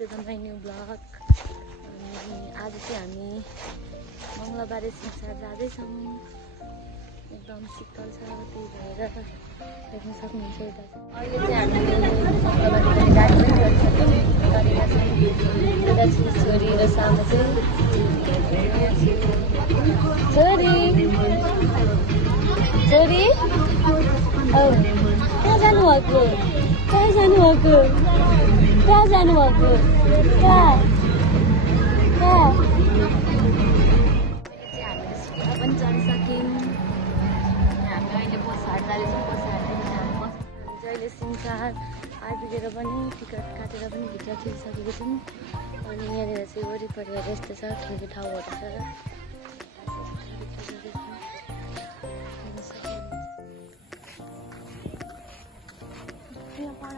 To the my new blog. अनि आज चाहिँ हामी मङ्गलबारे सिमसार जाँदैछौँ। एकदम शीतल छ, त्यही भएर देख्न सक्नुहुन्छ यता चाहिँ। अहिले चाहिँ हामीले मङ्गलबारे गाडी पनि गरिसक्यौँ, गरेका छौँ। यता चाहिँ छोरी र सामु चाहिँ छोरी छोरी कहाँ जानुभएको? कहाँ जानुभएको? कहाँ जानुभएको? कहाँ कहाँ? हामीले स्कुटर पनि चढिसक्यौँ। हामी अहिले बसहाट जाँदैछौँ। बसहाटदेखि हामी अहिले सिमसार आइपुगेर पनि टिकट काटेर पनि भित्र छिरिसकेको छौँ। अनि यहाँनिर चाहिँ वरिपरि यस्तो छ, खेल्ने ठाउँहरू छ।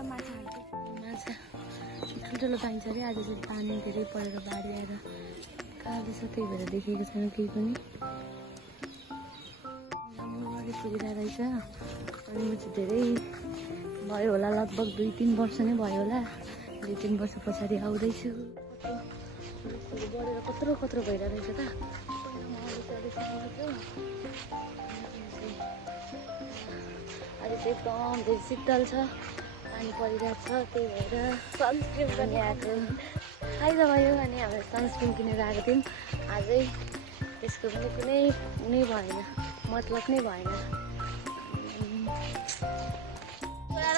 माछा ठुल्ठुलो पाइन्छ अरे। आज चाहिँ पानी धेरै परेर बाढी आएर कालो छ, त्यही भएर देखेको छैन केही पनि। राम्रो पुगिरहेको रहेछ। अनि म चाहिँ धेरै भयो होला, लगभग 2-3 वर्ष नै भयो होला। 2-3 वर्ष पछाडि आउँदैछु। बढेर कत्रो कत्रो भइरहेको रहेछ त। अहिले चाहिँ एकदम धेरै शीतल छ, पानी परिरहेको छ, त्यही भएर सनस्क्रिन पनि आएको फाइदा भयो। अनि हामीले सनस्क्रिन किनेर आएको थियौँ आजै, त्यसको पनि कुनै भएन, मतलब नै भएन।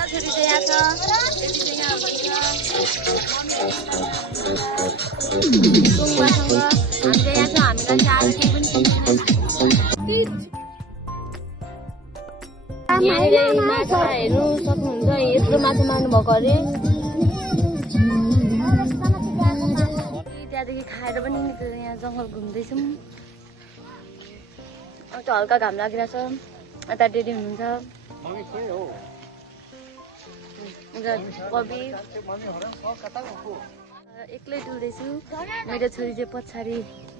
छोरी चाहिँ यहाँ छ, यति चाहिँ यहाँ हुनुहुन्छ गुम्बासँग। हामी चाहिँ यहाँ छ, हामीलाई चाहिँ आज केही पनि यहाँनिर माछा हेर्नु सक्नुहुन्छ। यत्रो माछा मार्नु भएको अरे। त्यहाँदेखि खाएर पनि यहाँ जङ्गल घुम्दैछौँ। अन्त हल्का घाम लागिरहेछ। यता डेडी हुनुहुन्छ, कवि एक्लै डुल्दैछु। मेरो छोरी चाहिँ पछाडि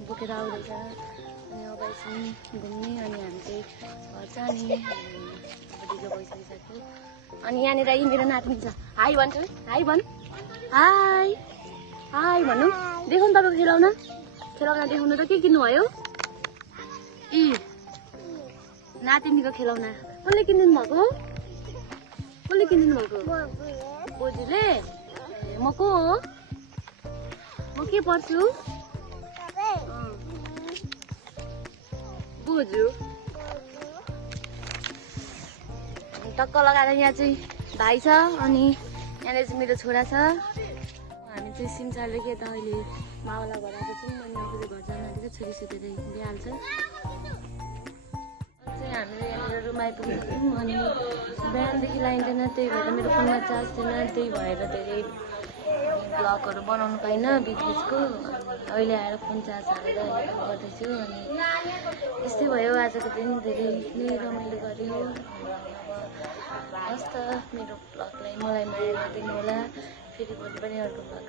बोकेर आउँदैछ। अनि अब एकछिन घुम्ने, अनि हामी चाहिँ घर जाने। ढिलो भइसकिसक्यो। अनि यहाँनिर यी मेरो नातिनी छ। हाई भन्छु, हाई भन्, हाई हाई भन्नु। देखाउनु तपाईँको खेलाउना, खेलाउना देखाउनु त। के किन्नुभयो? नातिनीको खेलाउना। कसले किनिदिनु भएको? कसले किनिदिनु भएको? बोजूले। म को हो? म के पर्छु? बोजू। टक्क लगाएर यहाँ चाहिँ भाइ छ, अनि यहाँनिर चाहिँ मेरो छोरा छ। हामी चाहिँ सिमसारदेखि यता अहिले मावला घर आएको छौँ। अनि अब घर जान आँटेको, छोरी सुतेर हिँडिहाल्छ। चाहिँ हामीले यहाँनिर रुम आइपुग्छौँ। अनि बिहानदेखि लाइन्दैन, त्यही भएर मेरो फोनमा चार्ज थिएन, त्यही भएर धेरै ब्लगहरू बनाउनु पाइनँ बिचबिचको। अहिले आएर फोन चार्ज हालेर गर्दैछु। अनि यस्तै भयो आजको दिन, धेरै नै रमाइलो गऱ्यो। हस् त, मेरो ब्लगलाई मलाई माया गरिदिनु होला। फेरि भोलि पनि अर्को ब्लग